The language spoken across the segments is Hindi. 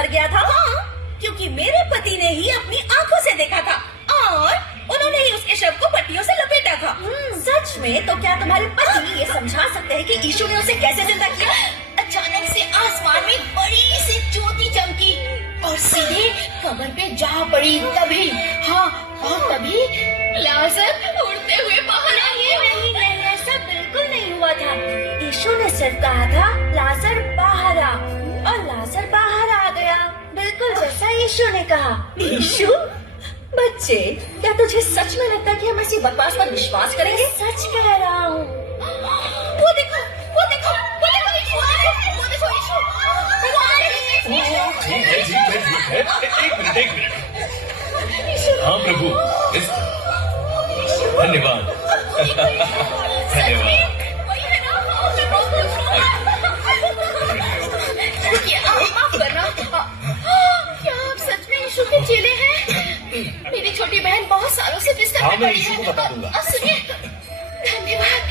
मर गया था। हाँ, क्योंकि मेरे पति ने ही अपनी आंखों से देखा था और उन्होंने ही उसके शव को पट्टियों से लपेटा था। सच में? तो क्या तुम्हारे पति ये समझा सकते हैं कि यीशु ने उसे कैसे जिंदा किया? अचानक से आसमान में बड़ी सी ज्योति चमकी और सीधे कब्र पे जा पड़ी। तभी हाँ, और तभी लाजर उड़ते हुए बाहर आ गया। नहीं, ऐसा बिल्कुल नहीं हुआ था। यीशु ने सिर्फ कहा था लाजर बाहर आ, और लाजर बाहर आ गया, बिल्कुल जैसा यीशु ने कहा। यीशु? बच्चे, क्या तुझे सच में लगता है कि हम ऐसी बकवास पर विश्वास करेंगे? सच कह रहा हूँ। वो देखो, वो देखो, वो देखो यीशु, वो देखो यीशु। ठीक है। एक मिनट। हाँ प्रभु, धन्यवाद। माफ करना, क्या आप सच में यीशु के चेले हैं? मेरी छोटी बहन बहुत सालों से बिस्तर में पड़ी है। बता दूंगा। सुनिए, धन्यवाद,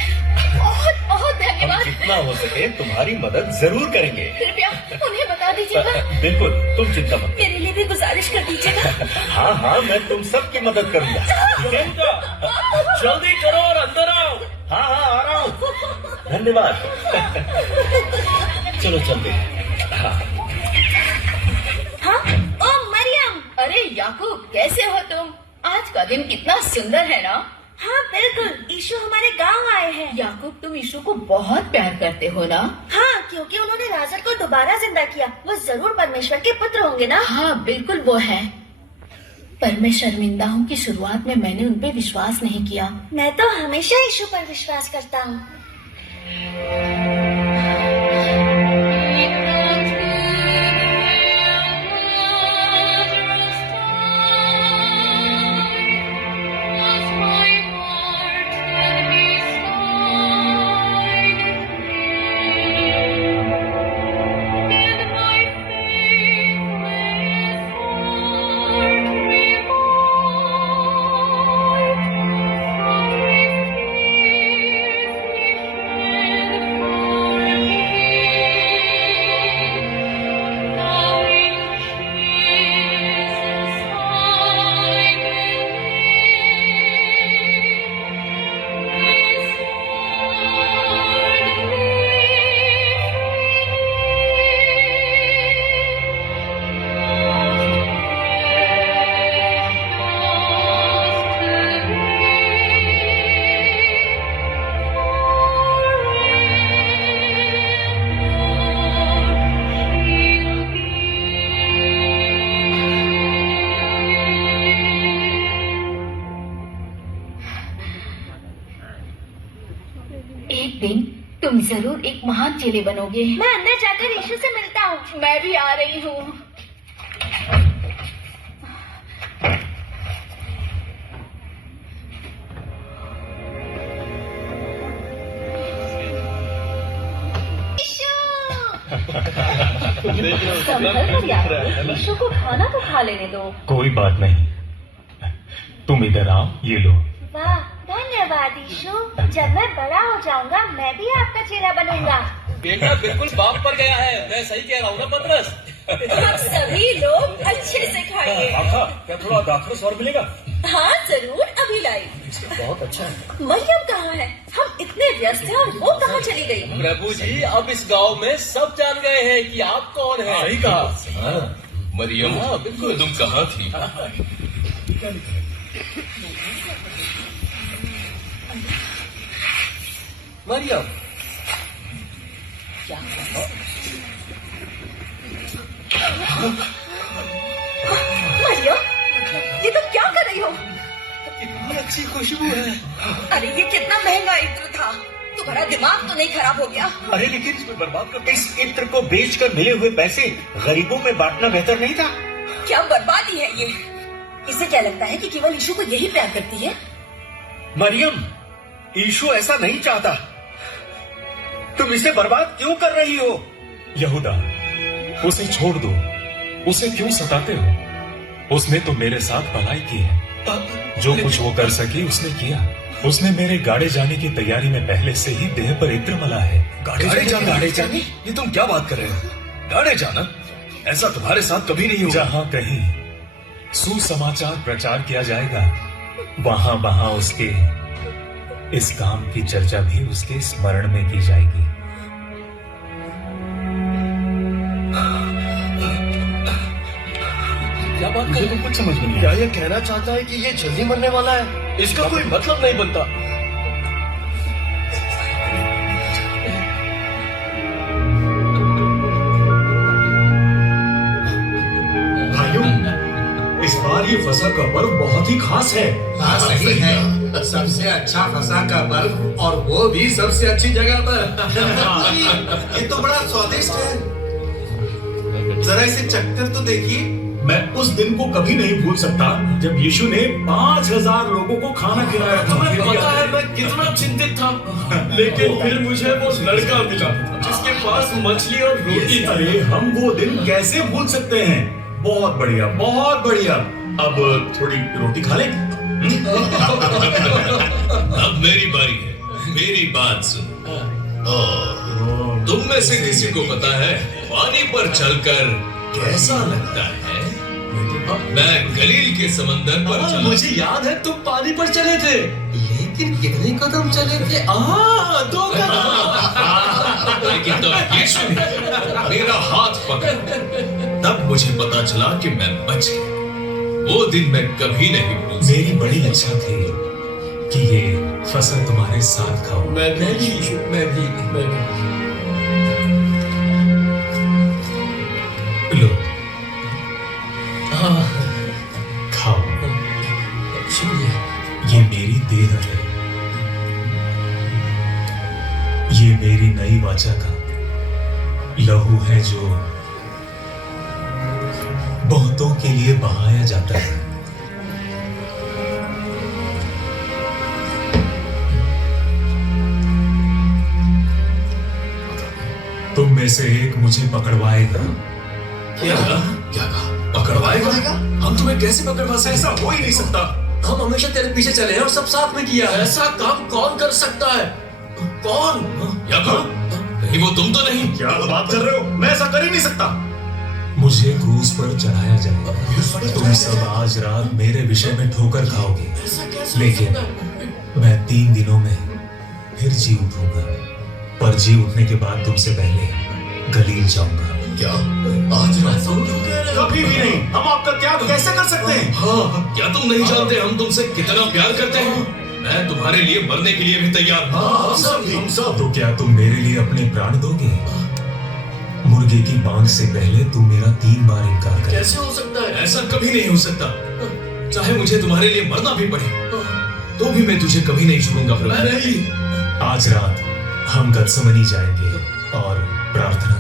बहुत बहुत धन्यवाद। जितना हो सके तुम्हारी मदद जरूर करेंगे। कृपया उन्हें बता दीजिएगा। बिल्कुल, तुम चिंता मत। मेरे लिए भी गुजारिश कर दीजिएगा। हाँ, मैं तुम सबकी मदद करूंगा। जल्दी करो और अंदर आओ। हाँ, आ रहा हूँ। धन्यवाद। चलो चलते हैं। हाँ, ओ मरियम। अरे याकूब, कैसे हो तुम? आज का दिन कितना सुंदर है ना? हाँ बिल्कुल, यीशु हमारे गांव आए हैं। याकूब, तुम यीशु को बहुत प्यार करते हो ना? हाँ, क्योंकि उन्होंने लाजर को दोबारा जिंदा किया। वो जरूर परमेश्वर के पुत्र होंगे ना? हाँ बिल्कुल वो है। पर मैं शर्मिंदा हूँ कि शुरुआत में मैंने उन पे विश्वास नहीं किया। मैं तो हमेशा यीशु पर विश्वास करता हूँ। एक दिन तुम जरूर एक महान चेले बनोगे। मैं अंदर जाकर यीशु से मिलता हूँ। मैं भी आ रही हूँ। यीशु को खाना तो खा लेने दो। कोई बात नहीं, तुम इधर आओ, ये लो। वाह, धन्यवाद यीशु। जब मैं बड़ा हो जाऊंगा मैं भी आपका चेला बनूंगा। बेटा बिल्कुल बाप पर गया है, मैं सही कह रहा हूँ ना पतरस? हम सभी लोग अच्छे से खाएंगे। क्या थोड़ा दाखरस और मिलेगा? हाँ जरूर, अभी लाई। बहुत अच्छा है। मरियम कहाँ है? हम इतने व्यस्त हैं और वो कहाँ चली गई? प्रभु जी, अब इस गांव में सब जान गए हैं कि आप कौन हैं। सही कहा। मरियम, बिल्कुल। तुम कहाँ थी? मरियम, मरियम, ये तुम क्या कर रही हो? कितनी अच्छी खुशबू है। अरे ये कितना महंगा इत्र था। तुम्हारा दिमाग तो नहीं खराब हो गया? अरे लेकिन इसमें बर्बाद कर इस इत्र को बेचकर मिले हुए पैसे गरीबों में बांटना बेहतर नहीं था? क्या बर्बादी है ये? इसे क्या लगता है कि केवल यीशु को यही प्यार करती है? मरियम, यीशु ऐसा नहीं चाहता। तुम इसे बर्बाद क्यों कर रही हो? यहूदा, उसे छोड़ दो। उसे क्यों सताते हो? उसने तो मेरे साथ भलाई की है। जो कुछ वो कर सकी उसने किया। उसने मेरे गाड़े जाने की तैयारी में पहले से ही देह पर इत्र मला है। गाड़े जाने? ये तुम क्या बात कर रहे हो? गाड़े जाना? ऐसा तुम्हारे साथ कभी नहीं होगा। जहां कहीं सुसमाचार प्रचार किया जाएगा वहां वहां उसके इस काम की चर्चा भी उसके स्मरण में की जाएगी। क्या बात कर रहे हो? कुछ समझ में नहीं क्या ये कहना चाहता है कि ये जल्दी मरने वाला है? इसका कोई मतलब नहीं बनता। भाइयों, इस बार ये फसह का पर्व बहुत ही खास है। हाँ सही है, सबसे अच्छा फसा का पर्व और वो भी सबसे अच्छी जगह पर। ये तो बड़ा स्वादिष्ट है। जरा इसे चखकर तो देखिए। मैं उस दिन को कभी नहीं भूल सकता जब यीशु ने 5000 लोगों को खाना खिलाया था। तुम्हें पता है मैं कितना चिंतित था, लेकिन फिर मुझे वो लड़का मिला जिसके पास मछली और रोटी था। अरे हम वो दिन कैसे भूल सकते हैं। बहुत बढ़िया, बहुत बढ़िया। अब थोड़ी रोटी खा लें। अब मेरी बारी है, मेरी बात सुन। तुम में से किसी को पता है पानी पर चलकर कैसा लगता है? मैं गलील के समंदर पर चला। मुझे याद है तुम पानी पर चले थे, लेकिन कितने कदम चले थे? 2 कदम। लेकिन तब यीशु ने मेरा हाथ पकड़ा, तब मुझे पता चला कि मैं बच गया। वो दिन मैं कभी नहीं भूल सकता। मेरी बड़ी इच्छा थी कि ये फसल तुम्हारे साथ खाऊं। मैं भी। लो खाओ, ये मेरी देह है, ये मेरी नई वाचा का लहू है जो बहुतों के लिए बहाया जाता है। तुम में से एक मुझे पकड़वाएगा। क्या कहा? पकड़वाएगा? हम तुम्हें कैसे पकड़वा सकते? ऐसा हो ही नहीं सकता। हम हमेशा तेरे पीछे चले हैं और सब साथ में किया है। ऐसा काम कौन कर सकता है? कौन? याकूब, कहीं वो तुम तो नहीं? क्या बात कर रहे हो? मैं ऐसा कर ही नहीं सकता। मुझे क्रूस पर चढ़ाया जाएगा। तुम सब आज रात मेरे विषय में ठोकर खाओगे, लेकिन मैं 3 दिनों में फिर जी उठूंगा। पर जी उठने के बाद तुमसे पहले गलील जाऊंगा। क्या आज रात? कभी भी नहीं। हम आपका त्याग कैसे कर सकते हैं? हाँ, क्या तुम नहीं जानते हम तुमसे कितना प्यार करते हैं? मैं तुम्हारे लिए मरने के लिए भी तैयार हूँ। हम सब। तो क्या तुम मेरे लिए अपने प्राण दोगे? मुर्गे की बांग से पहले तुम मेरा 3 बार इनकार कर। कैसे हो सकता है? ऐसा कभी नहीं हो सकता। चाहे मुझे तुम्हारे लिए मरना भी पड़े, तो भी मैं तुझे कभी नहीं छोड़ूंगा प्रभु। नहीं। आज रात हम गत्समनी जाएंगे और प्रार्थना